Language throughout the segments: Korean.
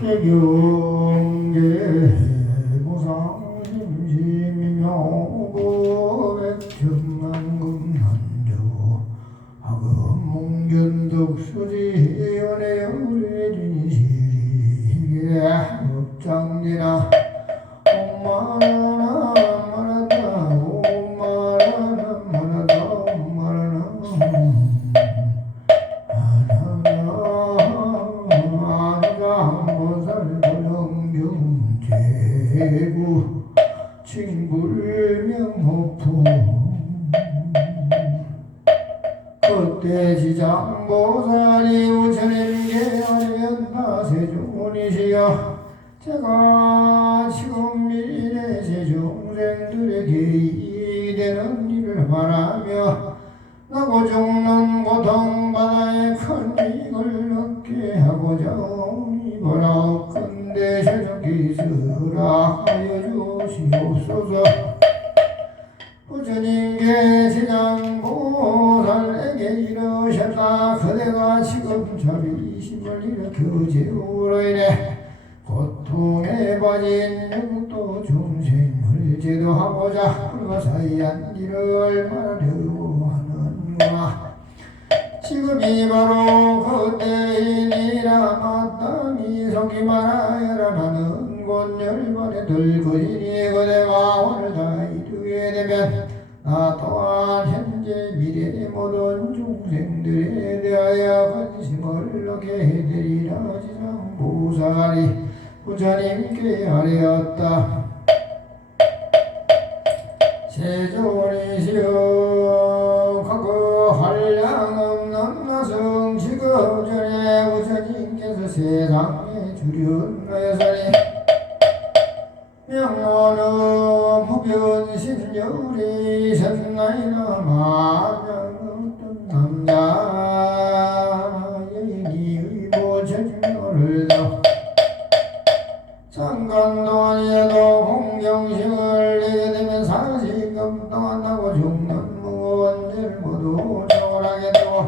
개경계 고상심심이묘고 백천만금난조 하금몽견덕수지 연애우리진시리게 업장지나 엄마나 말한다 엄마나 말한다 엄마나 대구 칭불명호풍 그때지장보살이 우천임계 아니면 세존이시여 제가 지금 미래 세종생들에게 이익이 되는 일을 바라며 나고 죽는 고통바다에 큰 이익을 얻게 하고자 이보라 근대 세종께서라 하여 주시옵소서. 부처님께 지장보살에게 이르셨다. 그대가 지금 자비심을 일으켜 제우로 인해 고통에 빠진 영도 중생을 제도하고자 불가사의한 일을 얼마나 하는구나. 지금이 바로 그때이니라. 마땅히 속이 말하여라. 나는 곧 열반에 들거리니 그대가 오늘 다 이루게 되면 나 또한 현재 미래의 모든 중생들에 대하여 관심을 얻게 해드리라. 지장보살이 부처님께 아뢰었다. 세존이시여 과거 한량없는 나성 지금 전에 부처님께서 세상에 주련하여서니 명언은 무변신여울이셨나이다. 만약 어떤 남자 여인이 부처님을 잠깐 동안이라도 홍경심을 내게 되면 사시금 동안 하고 죽는 무언들 모두 초월하게 되고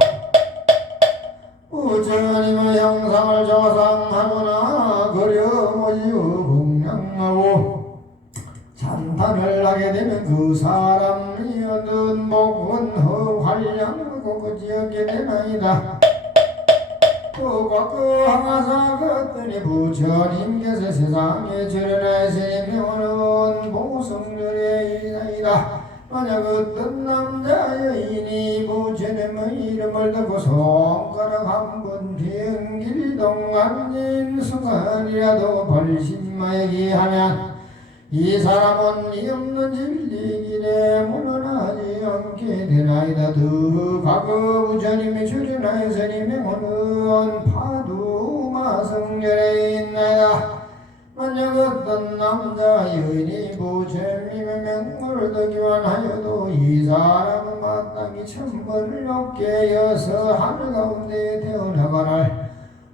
부처님의 형상을 조상하거나 그려보시어 공양하고 찬탄을 하게 되면 그 사람이 얻은 복은 허활량하고 그지하게 되나이다. 또 그 항아사 그랬더니 부처님께서 세상에 출현하시니 명언은 보성률의 이나이다. 만약 어떤 남자 여인이 부처님의 이름을 듣고 손가락 한번 비행길 동안인 순간이라도 벌심하기 하면 이 사람은 이 없는 진리길에 물러나지 않게 되나이다. 그 과거 부처님이 출현하여서니 명언은 파두마성결에 있나이다. 만약 어떤 남자 여인이 부처님의 명을 듣기만 하여도 이 사람은 마땅히 천벌을 얻게 여서 하늘 가운데 태어나거나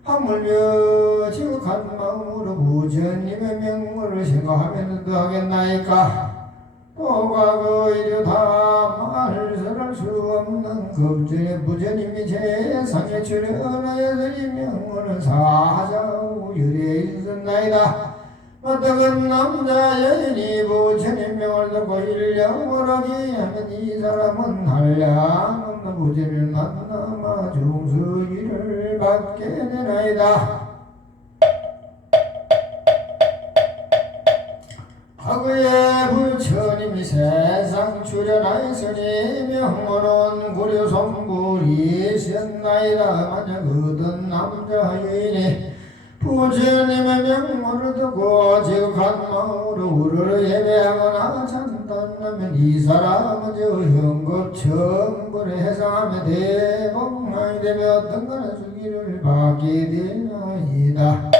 하물며 지극한 마음으로 부처님의 명물을 생각하면 어떠하겠나이까. 또 과거 이르 다 말설할 수 없는 급전에 부처님이 세상에 출현하여서니 명물은 사자우열에 있었나이다. 어떤 남자 여인이 부처님 명을 듣고 일념을 하게 하면 이 사람은 한량없는 부처님을 만나마 중수기를 받게 되나이다. 과거에 부처님이 세상 출현하였으니 명언은 구려성불이셨나이다. 만약 어떤 남자 여인이 부처님의 명물을 듣고 지극한 마음으로 우르르 예배하거나 찬탄하면 이 사람은 저 현급 천벌에 해상하며 대복망이 되며 어떤 가는 수기를 받게 되나이다.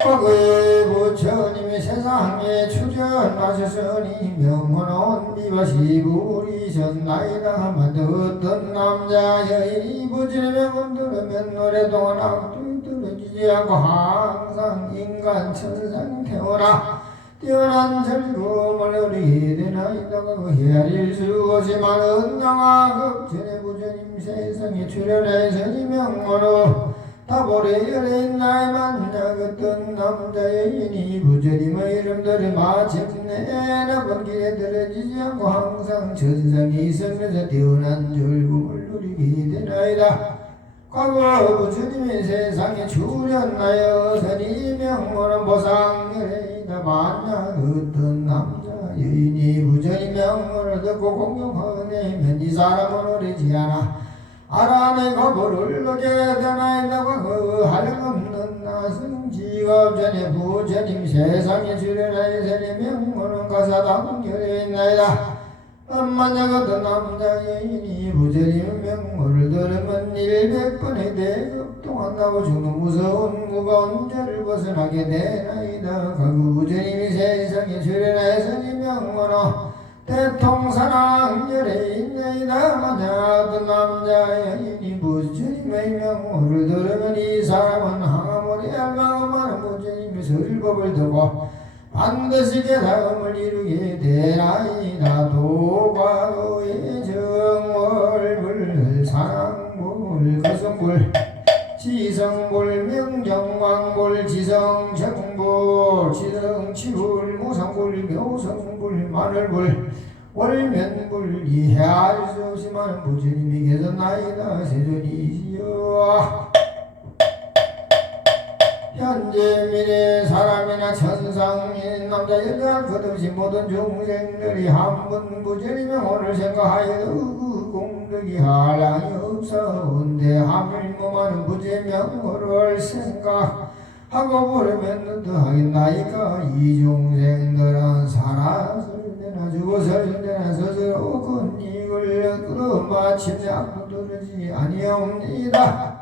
과거에 부처님이 세상에 출현하셨으니 명언은 미바시불이셨나이다. 만약 어떤 남자 여인이 부처님의 문 들으면 오랫동안 악도 떨어지지 않고 항상 인간 천상 태어나 뛰어난 즐거움을 누리게 되나이다. 그 헤아릴 수 없이만 은장아 급전에 부처님 세상에 출현하여서니 명언은 다보래 연예인 나이 만나 어떤 남자 여인이 부처님의 이름들을 마침내 나쁜 길에 들어지지 않고 항상 천상에 있으면서 뛰어난 즐거움을 누리게 되나이다. 과거 부처님이 세상에 출현하여 선이 명모는 보상연예이다. 만나 어떤 남자 여인이 부처님 명모를 듣고 공경하내면 이 사람은 오르지 않아 아라네 거부를 얻게 되나이다. 그 할없는 나선 직업전에 부처님 세상에 출현하여 선이 명모는 가사당결에 있나이다. 만약 어떤 남자 여인이 부처님 명모를 들으면 100번의 대급 동안 나고 죽는 무서운 무거운 죄를 벗어나게 되나이다. 그 부처님이 세상에 출현하여 이 명모는 대통사랑열에 있나이다. 만약 어떤 남자 여인이 부처님의 명모를 들으면 이 사람은 항아모리 알망하는 부처님의 설법을 듣고 반드시 깨달음을 이루게 되나이다. 도과도의 정월불 사랑불 거성불 지성불 명정왕불 지성정불 지성치불 무상불 묘성불 마늘불 월면불 이해할 수 없이 많은 부처님이 계셨나이다. 세존이시여 현재 미래 사람이나 천상인 남자 여자 끝없이 모든 중생들이 한 번 부처님의 오늘 생각하여 그 공덕이 한량이 없사온데 하물며 많은 부처의 명호를 생각하고 부르면 어떠하겠나이까. 이 중생들은 살아설 때나 죽어설 때나 스스로 근익을 끊어 마침내 악도 들으지 아니하옵니다.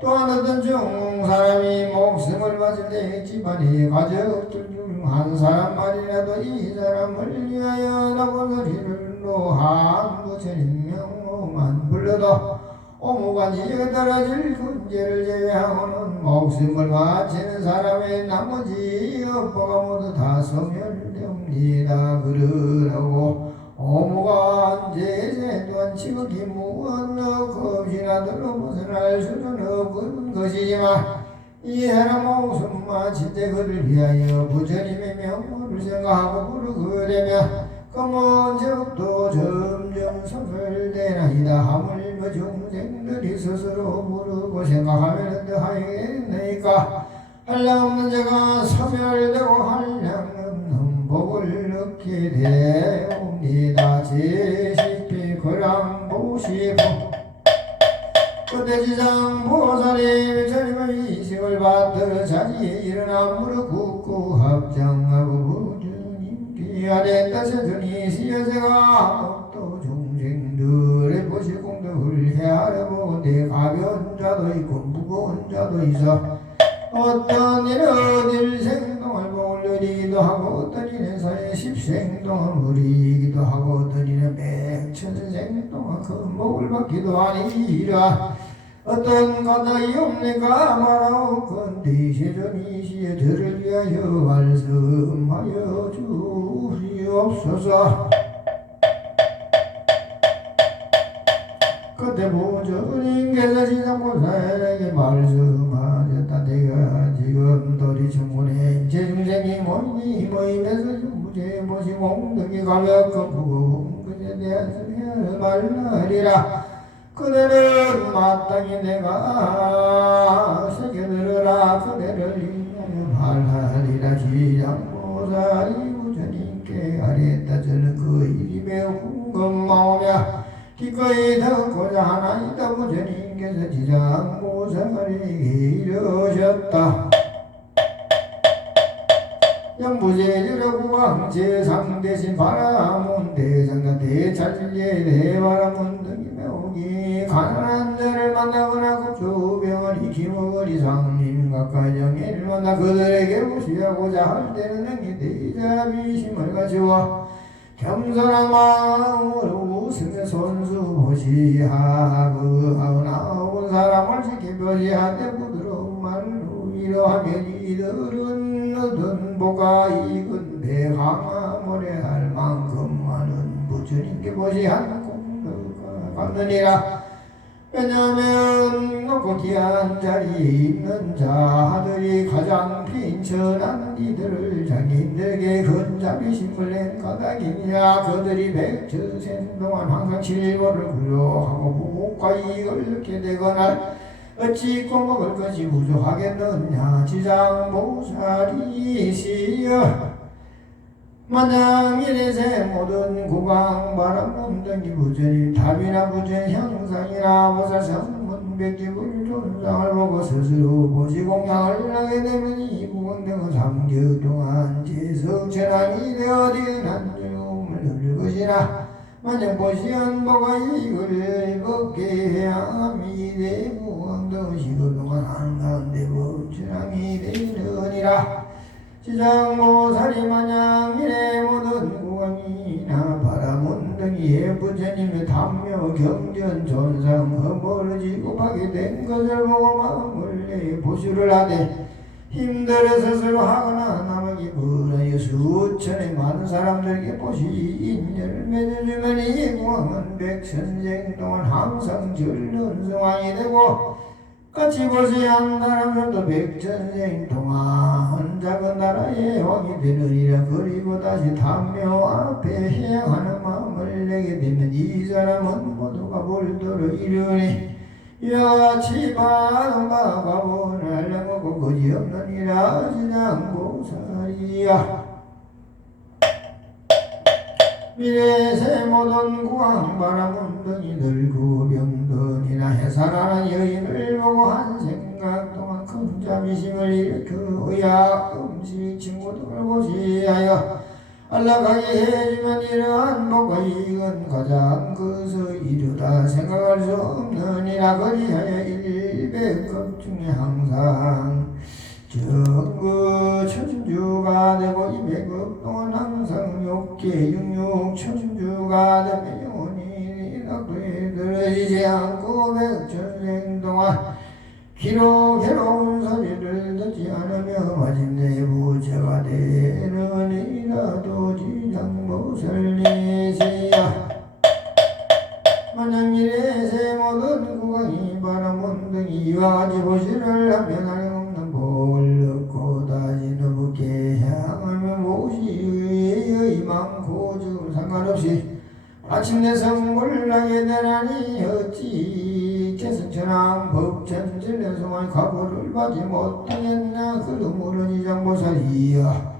또한 어떤 중사람이 목숨을 바칠 때 집안의 가족들 중 한 사람만이라도 이 사람을 위하여 나본 소리를 노한 부처님 명호만 불러도 오무간지에 떨어질 군제를 제외하고는 목숨을 바치는 사람의 나머지 업보가 모두 다 소멸되옵니다. 그러라고 오무간제 또한 지극히 무언 없이나 들어 벗어날 수는 없는 것이지만 이 사람 목숨 마칠 때 그를 위하여 부처님의 명호를 생각하고 부르게 되면 그 먼저부터 점점 소멸되나이다. 하물며 중생들이 스스로 부르고 생각하면 어떠하겠나이까. 한량없는 자가 소멸되고 한량없는 복을 얻게 되옵니다. 제시피 거랑보시고 그대지장 보살이 부처님의 이식을 받들어 자리에 일어나 무릎 꿇고 합장하고 부처님께 아뢰다. 세존이 시여제가 또 중생들의 보실 공덕을 헤아려 내 가벼운 자도 있고 무거운 자도 있어 어떤 이는 일생동안 복을 누리기도 하고 어떤 이는 사회 10생 동안 누리기도 하고 어떤 이는 100,000생 동안 그 복을 받기도 하니라. 어떤 가닥이 없는가 말하오건대 세존이시여 저를 위하여 말씀하여 주시옵소서. 그때 부처님께서 지상보살에게 말씀하셨다. 내가 지금 도리천문에 제중생이 모임에서 무죄 모시 공덕이 가볍고 무거운 것에 대해서 말하리라. 그대는 마땅히 내가 새겨들으라. 그대를 위하여 말하리라. 지장보살이 부처님께 아뢰었다. 저는 그 일이 매우 궁금하오며 기꺼이 듣고자 하나이다. 부처님께서 지장보살에게 이르셨다. 영부제지라고 제상 대신 바라문 대장과 대찰제 대바라문 등이 매우기 가난한 자를 만나거나 급조병을 익히먹으리 상림과 가정애를 만나 그들에게 무시하고자 할 때는 능히 대자비심을 가지워 겸손한 마음으로 웃으며 손수보시하고 나온 사람을 지켜보시하되 부드러운 말로 위로하며 이들은 얻은 복과 이익은 배강하 모래할 만큼 많은 부처님께 보시한 공덕을 갚느니라. 왜냐면 높고 귀한 자리에 있는 자들이 가장 빈천한 이들을 자기들에게 근자비심을 낸 까닭이니라. 그들이 백천생 동안 항상 질고를 구려하고 무엇과 이익을 얻게 되거나 어찌 입고 먹을 것이 부족하겠느냐. 지장보살이시여 만약 이래세 모든 구강 바람 등이 부전이 답이나 부전 형상이나 보살성문 백집을 존상을 보고 스스로 보시공양을 하게 되면 이 구강등은 3개 동안 제석천왕이 되어 되난 죽음을 흘릴 것이나 만약 보시한 보가 이익을 얻게 함이 되고 구강등은 시도 동안 한가운데 법천왕이 되느니라. 지장보살이 만약 이래 모든 구강이나 바라문 등이 부처님의 담묘 경전 존상 허물어지고 하게 된 것을 보고 마음을 내 보수를 하되 힘들어 스스로 하거나 남에게 불하여 수천의 많은 사람들에게 보시 인연을 맺어주면 이 구강은 백선생 동안 항상 전륜성왕이 되고 같이 보시한 사람들도 백천생 동안 작은 나라의 왕이 되느니라. 그리고 다시 담묘 앞에 해양하는 마음을 내게 되면 이 사람은 모두가 볼도로 이르니 여같이 바람과 과분을 내먹고 거지없느니라. 지장보살이야 미래세 모든 구강 바람은 등이 늙고 병든이나 해산하는 여인을 보고 한 생각 동안 큰 자비심을 일으켜 의학 음식 친구 등을 고시하여 안락하게 해주면 이러한 복과 이익은 가장 그서 이르다 생각할 수 없느니라. 그리하여 일백급 중에 항상 정그 천주가 되고 200억 동안 항상 욕계 육육천주가 되며 영원히 낙도에 들어지지 않고 백천생 동안 괴로운 소리를 듣지 않으며 마침내 부처가 되느니라도 지장보살리시야 만약 이래세 모든 구강이 바라문 등이 이와 같이 보시를 하면 하염없는 복을 얻고 다시 너무게 향하면 무엇이 많고 좀 상관없이 마침내 성불을 하게 되나니 어찌 개성천왕 법천진례송할 과거를 받지 못하겠나. 그러므로 지장보살이여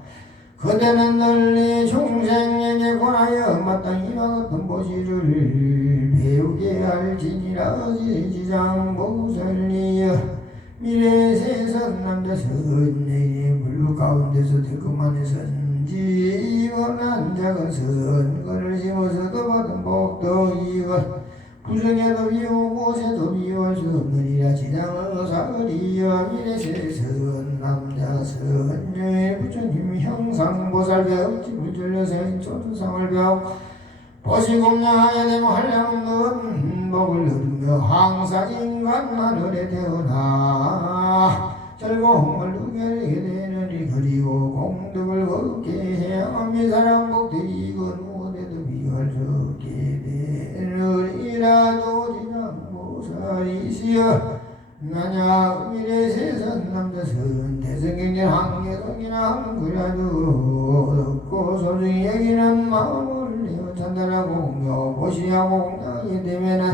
그대는 널리 중생에게 권하여 마땅히 같은 보시를 배우게 할지니라. 지장보살이여 미래세선 남자 선녀의 물로 가운데서 대그만의 선지 원한 작은 선거를 심어서도 받은 복도 이것 부정에도 비우고 새도 비워할 수 없느니라. 지장보살이여 미래세선 남자 선녀의 부처님 형상보살 배웠지 불절려생 조두상을 배우고 보시공양하게 되면 한량없는 복을 얻으며 항상 인간마늘에 태어나 즐거움을 누게 되느니. 그리고 공덕을 얻게 해야만 사람 복들이 이건 무엇에도 비교할 수 없게 되느니라도 지장보살이시여 만약 미래세선 남자선 대성경전 한계성이나 한그라도 얻고 소중히 여기는 마음을 내어 찬달하고 공여 보시하고 공양하게 되면은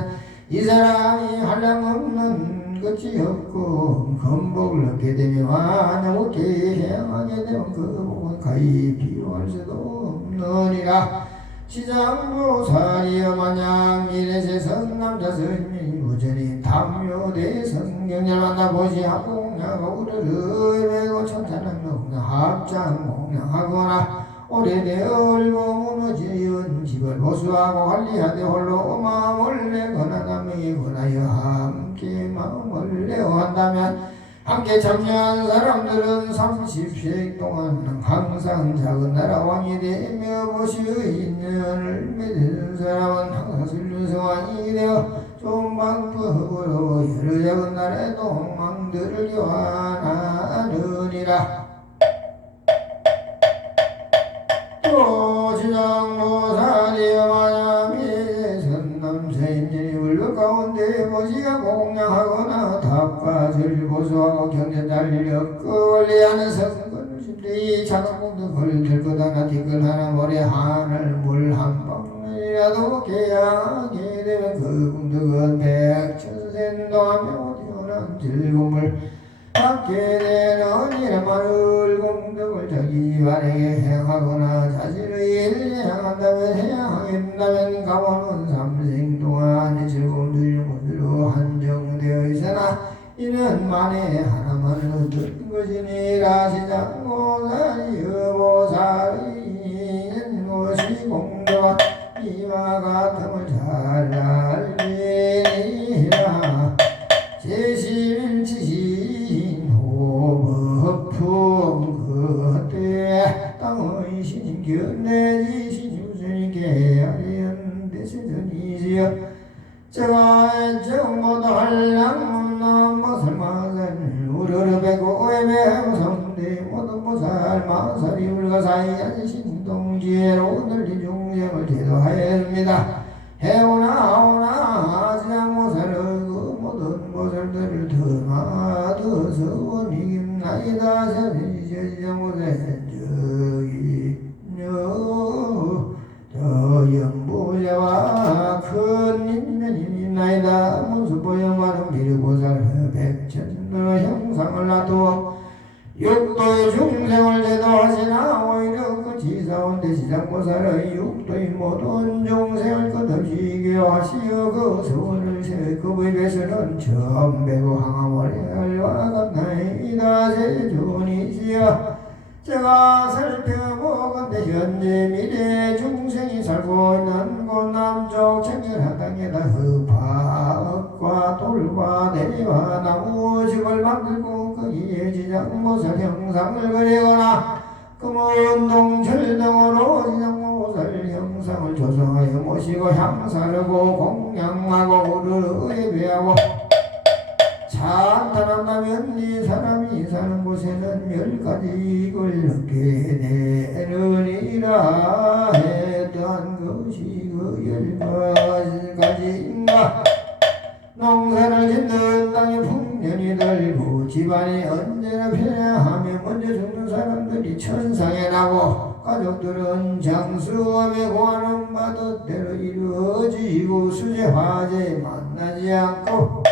이 사람이 한량없는 끝이 없고 건복을 얻게 되면 완전히 행하게 되면 그 복은 가히 비교할 수도 없느니라. 지장보살이여 만약 미래세선 남자선이 무전히 담묘대 성경을 만나보시하고 공양하고 우르르 외고 천찬한 합장 공양하거나 오래되어 얼고 무너지은 집을 보수하고 관리하되 홀로 마음을 내거나 남에게 권하여 함께 마음을 내어 한다면 함께 참여한 사람들은 30세 동안 항상 작은 나라 왕이 되며 보시의 인연을 맺은 사람은 항상 순륜성왕이 되어 좋은 방법으로 여러 작은 나라의 동망들을 교환하느니라. 또 지장보살이여 만약 미래선 남자인연이 울고 가운데 보시하고 학과 절고소하고 경전달력 권리하는 성건신대 이 자가공덕을 들거다나 뒤끝 하나 모래 하늘 물 한 방울이라도 개양하게 되면 그 공덕은 백천센도하며 뛰어난 즐거움을 받게 되는 이름을 공덕을 자기 집안에게 행하거나 자신의 일을 행한다면 행하겠다면 가보는 삼생 동안 즐거움 누리는 곳으로 한정되어 있으나 이는 만에 하나만 얻은 것이니라. 시장고사리 여보살이 있는 것이 공덕 이와 같음을 잘 알리니라. 제11지신 호법품 그때 땅의 신인 견내지신 유선이께 아리연 대세전이지요. 제가 정모도 한량문남 보살마살 우르르 배고 애매무성대 모든 보살 마살이 울가사이 신동지혜로 널리 중생을 제도하였습니다. 해오나 지장모살의 그 모든 보살들을 더마더서 원이김나이다. 세리지장모살 저연부자와 큰 인연이나이다. 문수보영화는 미르보살 백천들 형상을 놔두어 육도의 중생을 제도하시나 오히려 그 지사원대 시장보살의 육도의 모든 중생을 끝없이 교하시어 그 서원을 세급의 배설은 천배고 항아모래알과 같나이다. 세존이시여 제가 살펴보건대 현재 미래 중생이 살고 있는 곳 남쪽 청결한 땅에다 흙과 돌과 내리와 나무집을 만들고 거기에 지장모살 형상을 그리거나 금은 동철등으로 지장모살 형상을 조성하여 모시고 향사르고 공양하고 우르르 예배하고 찬탄한다면 이 사람이 사는 곳에는 10가지 이걸 얻게 되느니라. 했던 것이 그 10가지인가. 농사를 짓는 땅에 풍년이 들고 집안이 언제나 편애하며 먼저 죽는 사람들이 천상에 나고 가족들은 장수업에 고하는 바 뜻대로 이루어지고 수제화제에 만나지 않고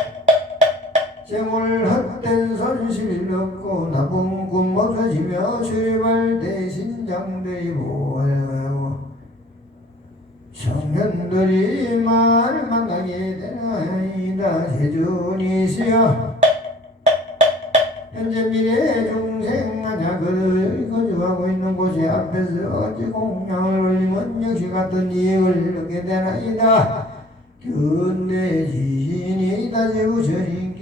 재물 헛된 손실 없고 나쁜 꿈 없어지며 출발 대신 장들이 보아하고 청년들이 말 만나게 되나이다. 세존이시여 현재 미래 중생 만약을 거주하고 있는 곳에 앞에서 어찌 공양을 올리면 역시 같은 이익을 얻게 되나이다. 근대 지신이 다지고 저님께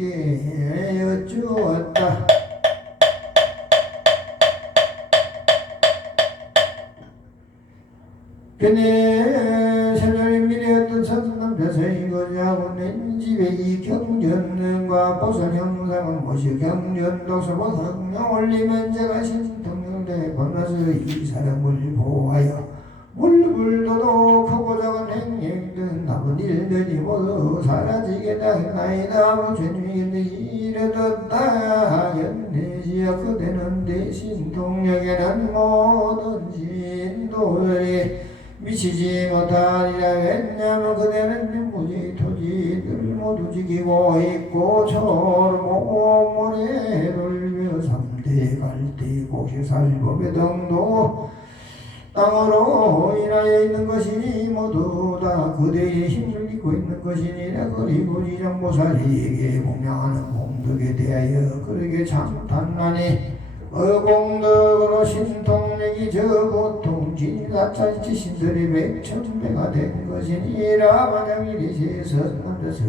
여쭈었다. 근데 세존의 미래였던 선남자서 이거냐고 낸 집에 이 경전과 보살 형상은 모시 경전 독서보 성령 올리면 제가 신통령대 건너서 이 사람을 보하여 물불도도 크고 작은 행행들 나쁜 일들이 모두 사라지게 되나이다. 주님이 이르렀다. 연내시여 그대는 대신 동력에는 모든 신도들이 미치지 못하리라. 왜냐면 그대는 무지 토지들 모두 지키고 있고 철모 모래 돌며 3대 갈대 곡식살법의 등도 땅으로 인하여 있는 것이니 모두 다 그대의 힘을 입고 있는 것이니라. 그리고 지장보살에게 공양하는 공덕에 대하여 그에게 찬탄하니 어공덕으로 신통력이 저 보통 진사찰지 신들이 백천배가 된 것이니라. 만약 이리 세선남자서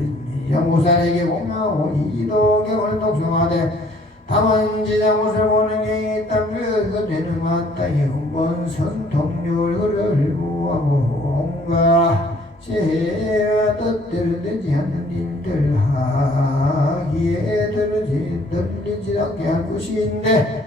지장보살에게 공양하고 이도경을 독성하되 다만 지장못을 보는 게 있다면 그대는 마땅히 한번 선통률을 구하고 온갖 제 뜻대로 되지 않는 일들 하기에 들리지 않게 할 것인데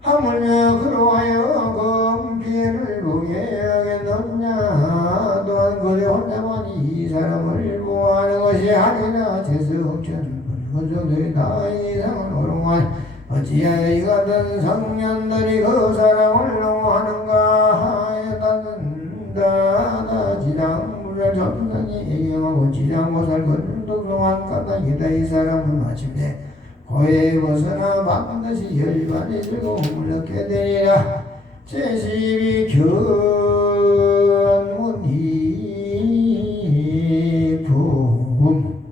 하물며 그러하여 피해를 보게 하겠느냐. 또한 그대 혼자만이 이 사람을 보호하는 것이 아니라 재성천 그저들이 다 이상은 오롱한 어찌하여 이 같은 성년들이 그 사람을 농하는가 하였다는다 나 지장무를 전상이 예경하고 지장못을 근독성한 까닭이다 이 사람은 마침내 고에 벗어나 반드시 열반의 즐거움을 얻게 되리라 제12 견문이품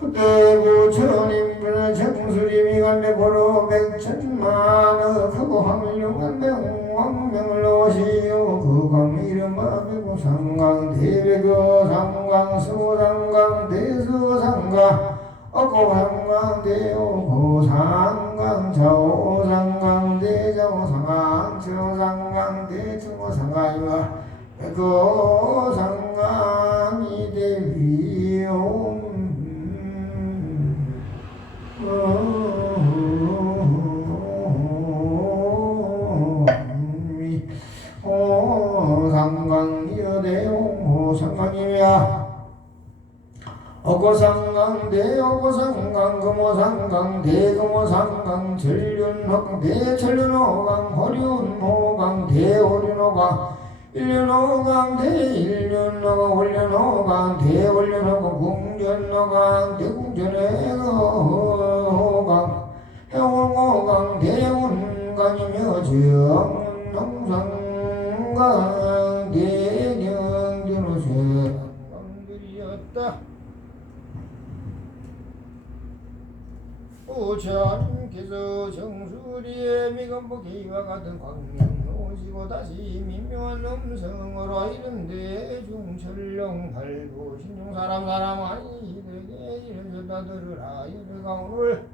그때 부처님은 정수림이 간데 보러 백천만억하고 황룡한 명왕명을 오시오 그강 이름과 백우상강 대백어 상강 수상강 대수상강 어고상강 대오고상강 좌오상강 대좌오상강 저상강 대중오상강이와 백어상강이 대위옴 상강이여대오 상강이야 어고상강 대어고상강 금호상강 대금호상강 전륜호강 대전륜호강 호륜호강 대호륜호강 일륜호강 대일륜호강 홀륜호강 대홀륜호강 궁전호강 대궁전호강 해운호강 대운강이며 정농상강 대경전호세 강들이었다 부처님께서 정수리에 미건복이와 같은 광명 오시고 다시 민묘한 음성으로 이른데 중철룡 발부 신중사람 아니 이들에게 이르셨다 들으라 이르가 오늘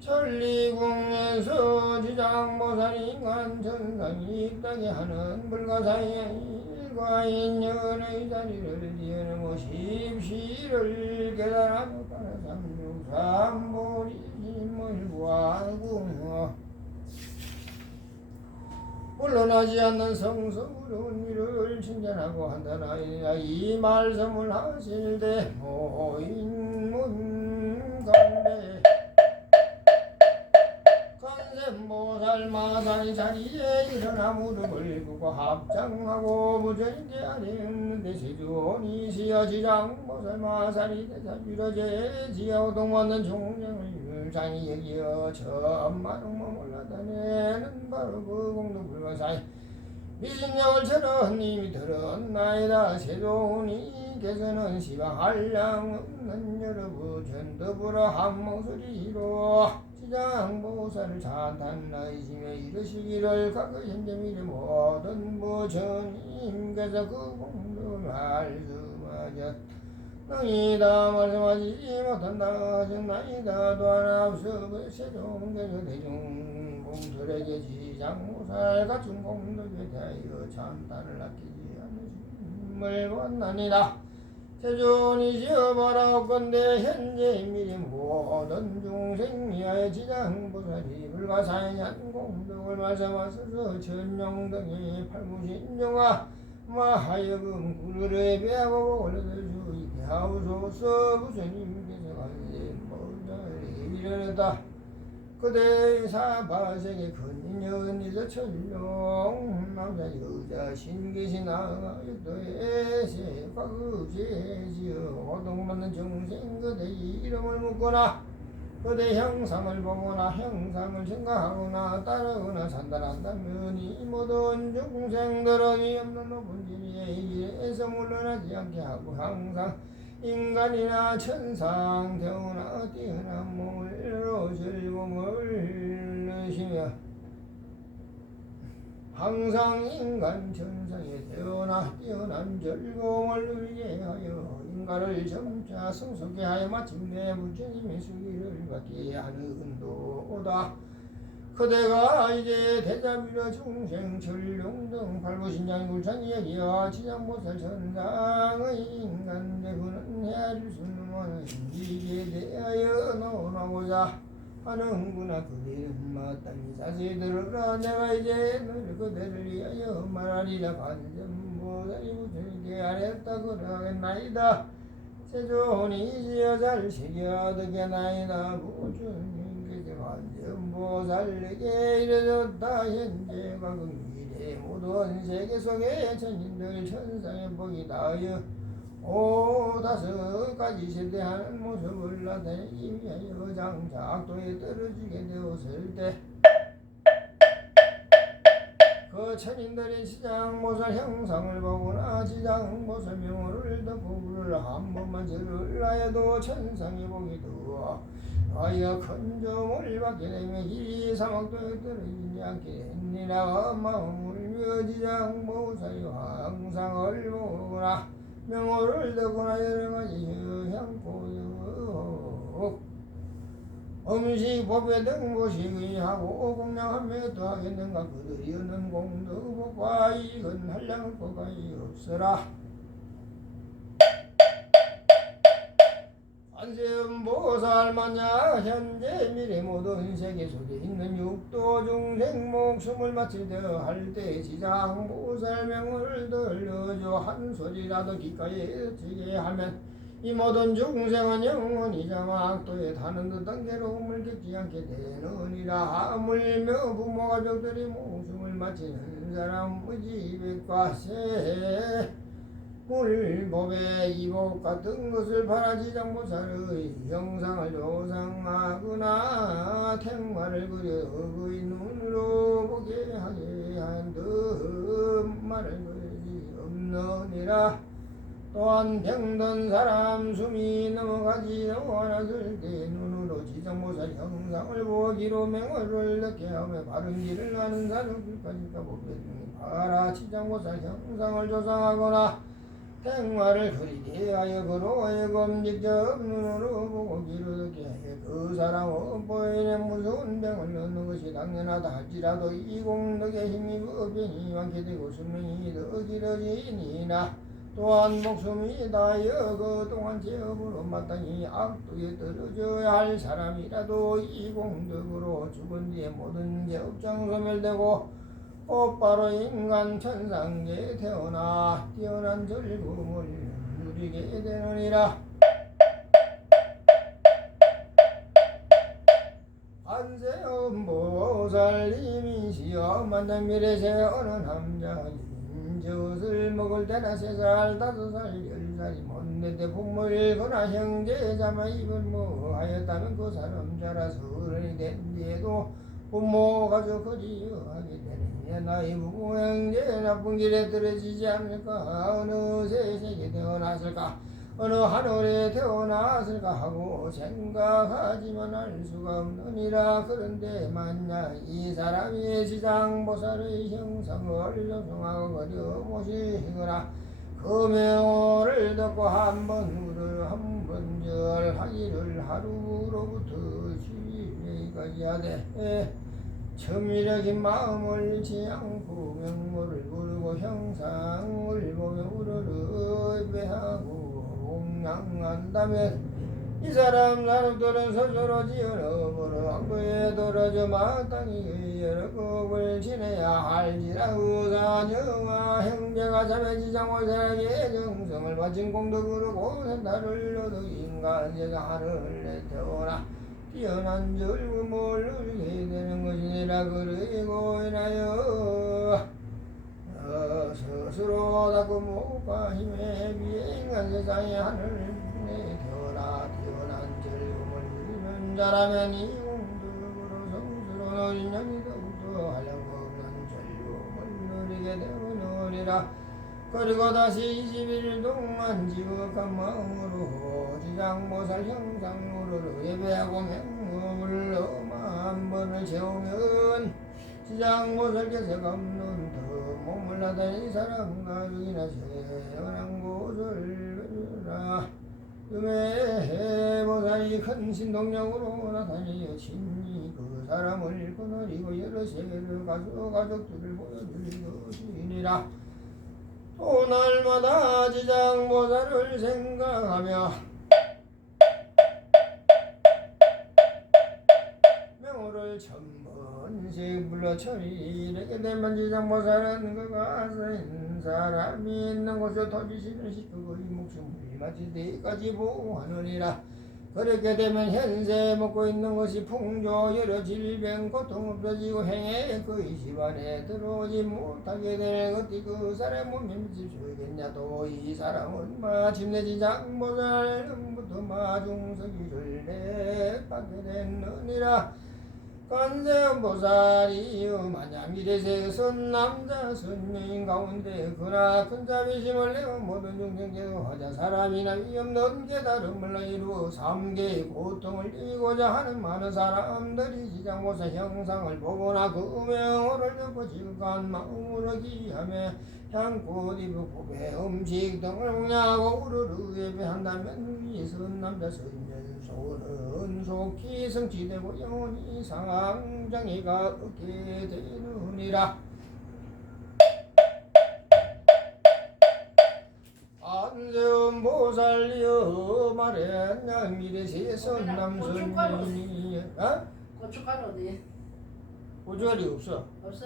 천리궁에서 지장보살이 인간 전상이 이 땅에 하는 불가사의 일과 인연의 자리를 지어내고 십시를 깨달아서 삼육삼보리 힘을 구하고 물러나지 않는 성스러운 일을 칭찬하고 한다나이다 이 말씀을 하실 때 모인문 가운데 간센보살 마산이 자리에 일어나 무릎을 꿇고 합장하고 부처님께 아뢰었는데 세존이 시여 지장보살 마산이 대사비로제 지하고 동받는 종생을 장이 여기어 천만웅 몰라다내는 바로 그 공덕불가사이 미신령을 저런 님이 들었나이다 세존이께서는 시방 한량 없는 여러분 전더불어 한 목소리로 지장보살을 찬탄하시며 이르시기를 각 현재 미래 모든 부처님께서 그 공덕을 말씀하셨 너희다 말씀하시지 못한다 하셨나이다 또한 앞서 그 세종께서 대중공들에게 지장보살 같은 공덕에 대하여 찬탄을 아끼지 않으심을 보았나니라 세존이시여 바라옵건대 현재 미리 모든 중생 위하여 지장보살이 불가사의한 공덕을 말씀하셔서 천룡등의 팔구신종아 마하여금 구르에 배하고 올려들 수 있게 하옵소서 부처님께서 간세모자에 이르렀다 그대 사바세계 근인연이서 천룡 남자 여자 신계시나 육도에 세과급제지어 호동받는 중생 그대 이름을 묻거나 그대 형상을 보거나 형상을 생각하거나 따르거나 산다한다면 이 모든 중생들은 이 없는 높은 진리의 길에서 물러나지 않게 하고 항상 인간이나 천상 태어나 뛰어난 몸으로 즐거움을 느시며 항상 인간 천상에 태어나 뛰어난 즐거움을 누리게 하여 인간을 점차 성숙게 하여 마침내 부처님의 수기를 받게 하는 도다. 그대가 이제 대자비로 중생 천룡등 팔부신장 굴창이 여기와 지장보살 천상의 인간 대부는 헤아릴 수는 없는 이에 대하여 논하고자 하는구나. 그대는 마땅히 자세히 들으라. 내가 이제 너를 그대를 위하여 말하리라. 관세음보살이 부처님께 아뢰었다 그러하겠나이다. 세존이 지어 잘 새겨득게 나이나 부처님께서 관세음보살에게 이르렀다. 현재 과거 미래 모든 세계 속에 천인들 천상의 복이 닿여 다섯 가지 세대하는 모습을 나타내기 위하여 장작도에 떨어지게 되었을 때 그 천인들이 지장보살 형상을 보거나 지장보살 명호를 듣고 그를 한 번만 절을 하여도 천상의 복이 되어 하여 큰 점을 받게 되며 이 사막도에 떨어지지 않게 했니라. 마음을 지장보살이 항상을 보거나 명호를 듣거나 여러가지 향고요 음식 법회 등 모시기 하고 공양하며 더하겠는가. 그들이 얻는 공덕복과 이익은 한량을 거가이 없으라. 관세음보살마냐 현재 미래 모든 세계 속에 있는 육도 중생 목숨을 마칠 때할 때 지장보살 명을 들려줘 한 소리라도 귓가에 듣게 하면 이 모든 중생은 영원히 자막도에 타는 듯한 괴로움을 겪지 않게 되느니라. 하물며 부모 가족들이 목숨을 마치는 사람 의지백과 세 물법에 이복 같은 것을 팔아 지장보살의 형상을 조상하거나 택마를 그려 그의 눈으로 보게 하게 한 듯 말을 그리 없느니라. 또한 병든 사람 숨이 넘어가지 않았을 때 눈으로 지장보살 형상을 보기로 맹호를 듣게 하며 바른 길을 가는 사람들까지 가보게 되니 바라 지장보살 형상을 조상하거나 택마를 그리게 하여 그로 하여금 직접 눈으로 보고 귀로 듣게 하여 그 사람은 보이는 무서운 병을 넣는 것이 당연하다 할지라도 이 공덕의 힘이 법변이 많게 되고 수명이 더 길어지니나 또한 목숨이 다하여 그동안 제업으로 마땅히 악도에 떨어져야 할 사람이라도 이 공덕으로 죽은 뒤에 모든 제업장 소멸되고 곧바로 인간 천상계에 태어나 뛰어난 즐거움을 누리게 되느니라. 관세음보살님이시여 만장미래세 어느 남자니 젖을 먹을 때나 3살 5살 10살이 못내대 부모를 거나 형제자마 입을 하였다면 그 사람 자라 30이 된 뒤에도 부모 가족 그리워하게 되느냐. 나의 부모 형제 나쁜 길에 떨어지지 않을까. 어느 세상에 태어났을까 어느 하늘에 태어났을까 하고 생각하지만 알 수가 없느니라. 그런데 만약 이 사람이 지장보살의 형상을 조성하고 그려 모시거나 그 명호를 듣고 한 번 후를 한 번 절하기를 하루로부터 10일까지 하되 첨이력이 마음을 잃지 않고 명호를 부르고 형상을 보며 우러러 예배하고 공양한다면 이 사람들은 스스로 지어놓으므로 악도에 떨어져 마땅히 여러 법을 지내야 할지라도 사녀와 형제가 자매 지장보살에게 정성을 바친 공덕으로 고생다를 얻어 인간 제가 하늘에 태어나 뛰어난 즐거움을 누리게 되는 것이니라. 그리고 인하여 스스로 닦고 목과 힘에 비해 인간 세상의 하늘에 태어나 뛰어난 즐거움을 누리는 자라면 이 공덕으로 성스러운 어린 양이 더욱더 한량없는 즐거움을 누리게 되느니라. 그리고 다시 20일 동안 지극한 마음으로 지장보살 형상으로 예배하고 맹호를 한 번을 채우면 지장보살께서 갚는 더 몸을 나다니 사람 가족이나 세연한 곳을 그려라. 음해보살이 큰 신동력으로 나타내어 친히 그 사람을 거느리고 여러 세계를 가족들을 보여줄 것이니라. 또 날마다 지장보살을 생각하며 명호를 천번 한식 불러처리 이렇게 되면 지장보살은 그가 쓴 사람이 있는 곳에 토지신을 시키고 이 목숨을 마칠 때까지 보호하느니라. 그렇게 되면 현세 먹고 있는 것이 풍조 여러 질병 고통 없어지고 행에 그의 집안에 들어오지 못하게 될 것이 그 사람 몸에 미칠 수 있겠냐. 또 이 사람은 마침내 지장보살부터 마중서기를 내받게 됐느니라. 관세음보살이여 만약 미래세 선남자 선녀인 가운데 그나 큰 자비심을 내어 모든 중생제도 하자 사람이나 위없는 깨달음을 이루어 삼계의 고통을 이기고자 하는 많은 사람들이 지장보살 형상을 보거나 그 명호를 듣고 지극한 마음으로 기하며 향꽃 입을 고배 음식 등을 공양하고 우르르 예배한다면 이 선남자 선녀 소는 속히 성취되고 영원히 상장이가 얻게 되느니라. 안세음보살이여 말했냐 미래세 선남선녀니. 고춧가루 어디? 고춧가루 없어. 없어?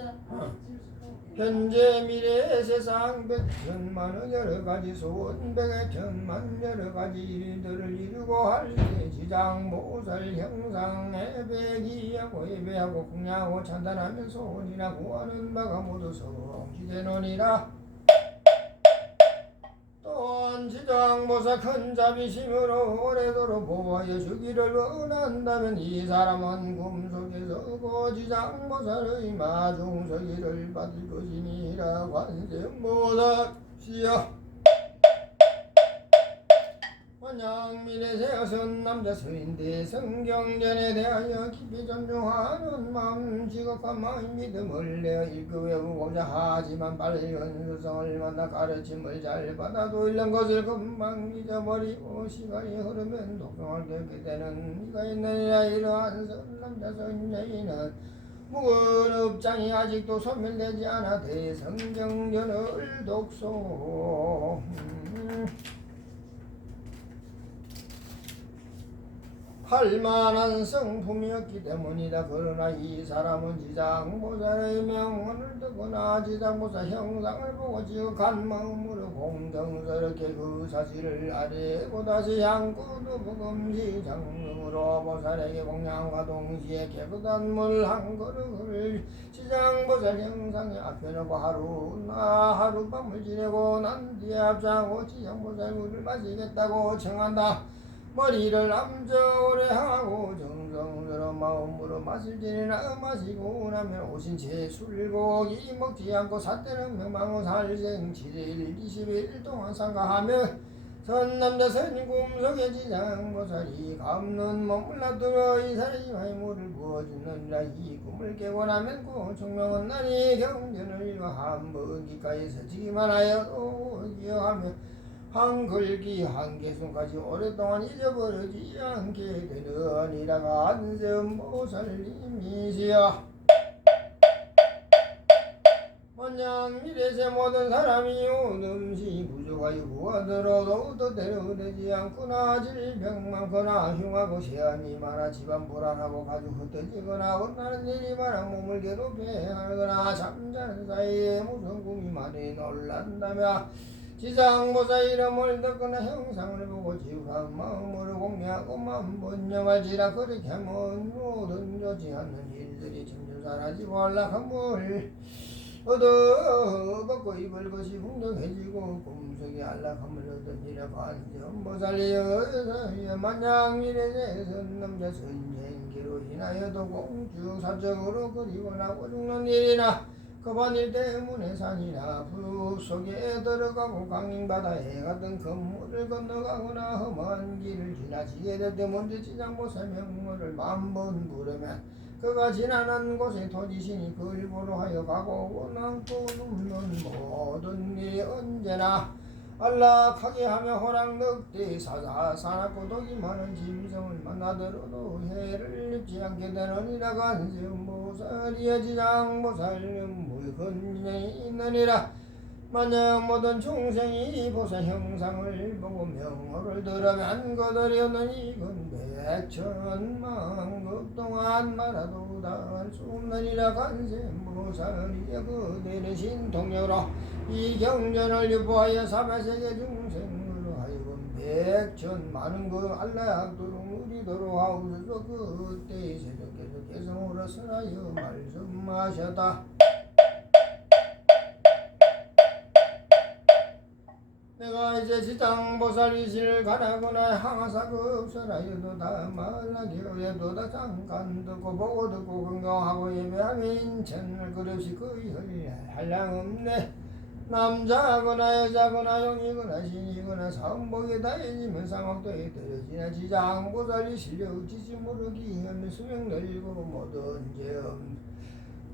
현재 미래 세상 백천만의 여러가지 소원 백천만 여러가지 일들을 이루고 할 때 지장보살 형상에 배기하고 예배하고 공양하고 찬단하면 소원이나 구하는 바가 모두 성취되느니라. 또한 지장보살 큰 자비심으로 오래도록 보호하여 주기를 원한다면 이 사람은 꿈속에서 그 지장보살의 마중서기를 받을 것이니라. 관세음보살시여 만약 미래세어선 남자 서인대 성경전에 대하여 깊이 존중하는 마음 지극한 마음 믿음을 내어 읽고 외우고자 하지만 밝은 수성을 만나 가르침을 잘 받아도 잃는 것을 금방 잊어버리고 시간이 흐르면 독성하게 되게 되는 이가 있느니라. 이러한 선남자 선녀인은 묵은 업장이 아직도 소멸되지 않아 대성경전을 독소 할만한 성품이었기 때문이다. 그러나 이 사람은 지장보살의 명언을 듣거나 지장보살 형상을 보고 지극한 마음으로 공정스럽게 그 사실을 알고 다시 향구도 부금시 장릉으로 보살에게 공양과 동시에 깨끗한 물 한 그릇을 지장보살 형상에 앞에 놓고 하룻밤을 지내고 난 뒤에 앞장하고 지장보살 물을 마시겠다고 청한다. 머리를 암저오래 하고 정성스러운 마음으로 마실지니라. 마시고 나면 오신 채 술고기 먹지 않고 삿대는 명망후 살생 7일 20일 동안 상가하며 선남자 선인 꿈속에 지장보살이 감는 몸을 놔두어 이 사람의 물을 부어주느니라. 이 꿈을 깨고 나면 그 총명은 나니 경전을 읽어 한번 귓가에서 지기만 하여도 기억하며 한글기 한개순까지 오랫동안 잊어버리지 않게 되느니라. 관세음보살님이시여 만약 미래세 모든 사람이 오름시 부족하여 구하더라도 뜻대로 되지 않거나 질병 많거나 흉하고 세함이 많아 집안 불안하고 가죽 흩어지거나 원하는 일이 많아 몸을 괴롭혀하거나 잠자는 사이에 무슨 꿈이 많이 놀란다며 지장보살 이름을 듣거나 형상을 보고 지극한 마음으로 공명하고 만번념할지라. 그렇게 하면 모든 좋지 않는 일들이 점점 사라지고 안락함을 얻어먹고 입을 것이 풍족해지고 꿈속에 안락함을 얻으니라. 관세음보살이여 만약 미래세 선남자 선생기로 인하여도 공주사적으로 그리고 나고 죽는 일이나 급한 일 때문에 산이나 푸 속에 들어가고 강림바다에 같은 건물을 건너가거나 험한 길을 지나치게 될 때 먼저 지장보살 명물을 만번 부르면 그가 지나는 곳에 토지신이 그를 보러 하여 가고 원하고 눕는 모든 일이 언제나 안락하게 하며 호랑늑대 사납고 독이 많은 짐승을 만나더라도 해를 입지 않게 되느니라. 관세음보살이여 지장보살은 물건이 있느니라. 만약 모든 중생이 보살 형상을 보고 명호를 들으면 그들이 얻는 이건 백천만급 동안 안 말아도 할 수 없느니라 간세무사리여 그대는 신통여라 이 경전을 유보하여 사바세계 중생으로 하여금 백천 많은 그 안락도록 누리도록 하옵소서. 그때의 세력께서 개성으로 설하여 말씀하셨다. 내가 이제 지장보살이실 가나거나 항아사 그 없어라여도 다 말라기 어여도 다 잠깐 듣고 보고 듣고 건강하고 예배하며 인천을 그릇이 그의 한량 없네. 남자거나 여자거나 용이거나 신이거나 사음복에 다해지면 상학도에 떨어지나 지장보살이 실려지지 모르기 하며 수명 늘고 모든 죄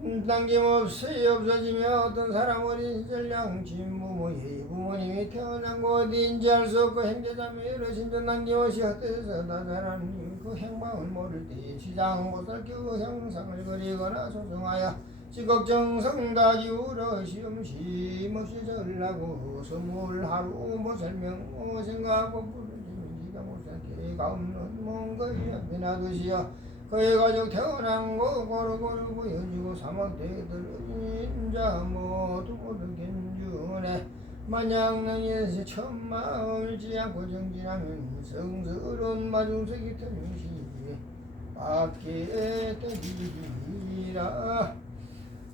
남김없이 없어지며 어떤 사람 어린 전량 진부모의 부모님이 태어난 곳 어디인지 알 수 없고 행제자매 여러 신전 남김없이 헛되어서 다자라는 그 행방을 모를 때에 시장보살 그 형상을 그리거나 소송하여 지극정성다 기울어 시험심 없이 절라고 선물하루 못 설명 생각하고 부르짖는 지장보살 개가 없는 먼 거리 앞에 놔두시어 그의 가족 태어난 거 고루고루 보여주고 사막대들 인자 모두 견주네. 만약 너희에서 천마음을 지않고 정진하면 성스러운 마중석이 터미시 밖에 떠지리라.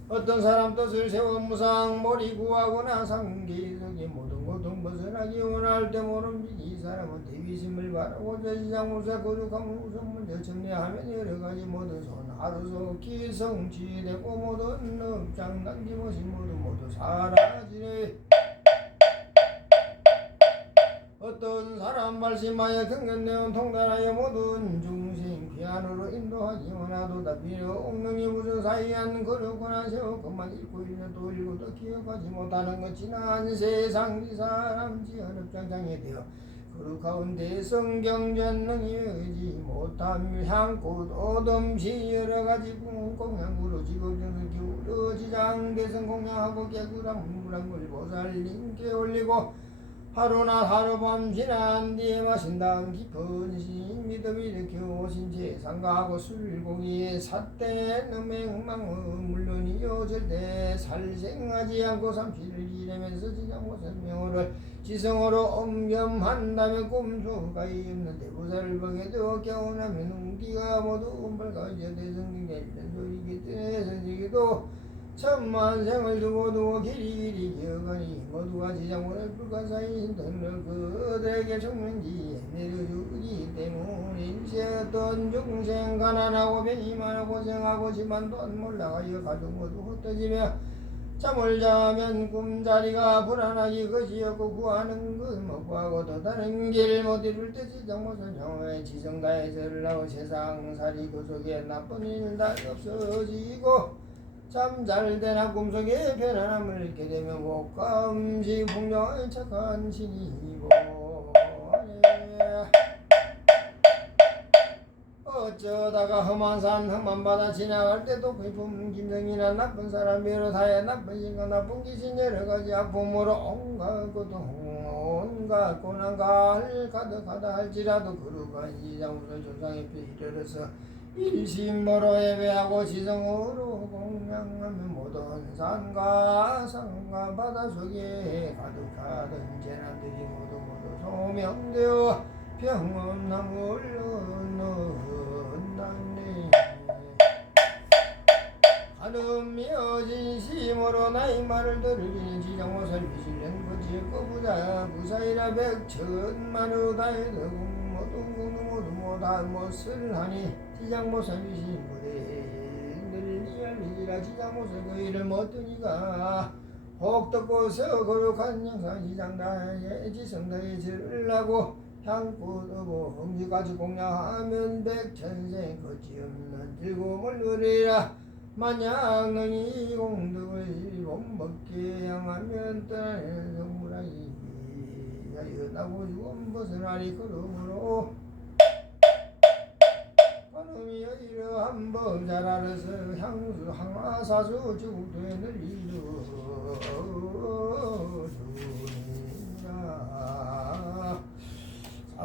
어떤 사람 뜻을 세워 무상몰이 구하거나 상기속에 모든 고통 벗어나기 원할 때 모름지기 이 사람은 대비심을 바라고 저지장무사 거룩함을 우선 먼저 정리하면 여러가지 모든 손 하루속히 성취되고 모든 업장 남김없이 모두 사라지네. 어떤 사람 말씀하여 경건내온 통달하여 모든 중생 귀한으로 인도하기 원하도다 비려 옥능이 무슨 사이한 거룩고나 세워 그만 읽고 읽는 또 읽고 또 기억하지 못하는 것 지난 세상 이 사람 지연업장장에 되어 거룩하운데 성경전능이 의지 못함 향꽃 오덤시 여러가지 공양구로 지극정성 기울어 지장대성 공양하고 깨구람 문구란물 보살님께 올리고 하루나 하루밤 지난 뒤에 마신 다음 깊은 신 믿음이 일으켜 오신 채 상가하고 술고기에 삿대는 맹망은 물론이요 절대 살생하지 않고 삼시를 일하면서 지장보살 명호를 지성으로 엄겸한다면 꿈수가이 없는 대보살을 보게 되어 깨어나면 웅기가 모두 밝아져 대성중에 일단 소리기 때문에 선지기도 천만생을 두고 길이 기어가니 모두가 지장보살 불가사인 등을 그들에게 청명지에 내려주기 때문에 일세 어떤 중생 가난하고 병이 많아 고생하고 집안도 안 몰라가여 가족 모두 흩어지며 잠을 자면 꿈자리가 불안하기 것이었고 구하는 것 못 구하고 또 다른 길 못 이룰 때 지장보살 정오에 지성다에 절을 하고 세상살이 그 속에 나쁜 일 다 없어지고 잠잘되나 꿈속에 편안함을 잃게 되면 목과 음식 풍경의 착한 신이고 어쩌다가 험한 산 험한 바다 지나갈 때도 비품 김정이나 나쁜 사람 비롯하여 나쁜 신과 나쁜 귀신 여러가지 아픔으로 온갖 고통 온갖 고난과 가득하다 할지라도 거룩한 지장무살 조상의 뼈 이르러서 일심으로 예배하고 지성으로 공양하면 모든 산과 상과 바다속에 가득하던 재난들이 모두 소명되어 평온함을 얻는다네. 가늠이여 진심으로 나의 말을 들으리는 지장보살 비실령 거지고부자 부사이라 백천만의 다해도 모두 다 못을 하니 지장보살 비신 무대 늘리알리라. 지장보살 그 일을 못하니까 혹 듣고서 거룩한 영상 지장다에 지성다에 절을 하고 향꽃 오고 험지까지 공양하면 백천생 거치없는 즐거움을 누리라. 만약 너희 공덕을 일곱먹게 향하면 떠나는 성불하기 하여나고 죽음 벗어나리. 그러므로 그놈이 이러한 법 잘 알아서 향수 항화사수 주국도에 늘리려 주니라.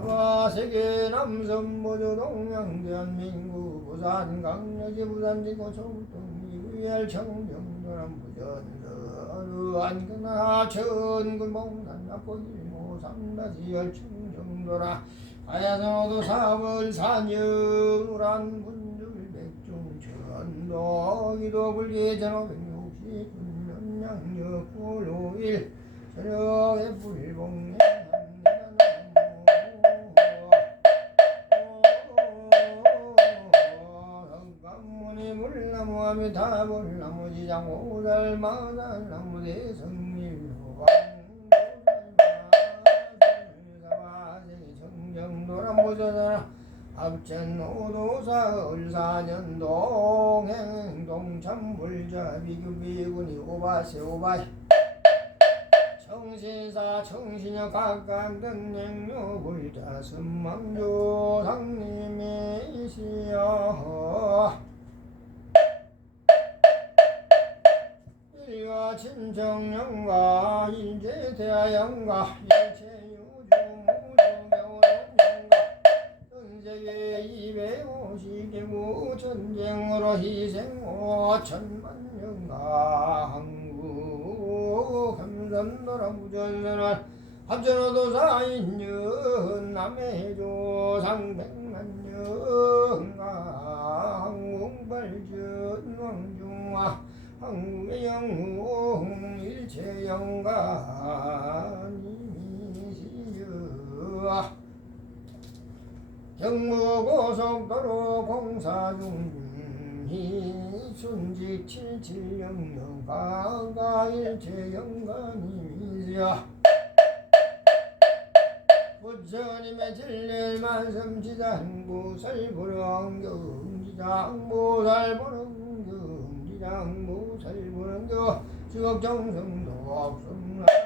사바 세계 남선 모두 동양 대한민국 부산 강력이 부산지구 조동 이구열 청정도남 부전서 안근하 천군 봉산 낙고 일모 삼다지열 청정도라 하야선호도 사월 산영우란 분줄 백중 천도 기도 불기 전오백육십군 양력 9월 5일 저녁에 불봉에 물나무하며 다불나무 지장 오달마달 나무 대성밀호방 정정도람보전하라 합천 오도사 을사년 동행 동참불자 비급비군이 오바세 오바세 청신사 청신여 각각든 냉묘 불자 선망조 상님이시여 일가 친정영가 인제대하영가 일체유주무주경원영가 전세계 250개국 전쟁으로 희생 5천만영가 한국 감산도라 무전선할 합전어도사인연 남해조 상백만영가 항공발전 왕중화 한국의 영웅 일체영가님이시여 경부고속도로 공사 중 순직 7700 가가 일체영가님이시여 부처님의 진례 말씀 지장보살보령경 지장보살보령경 지장보살보령경 지극정성도 없음라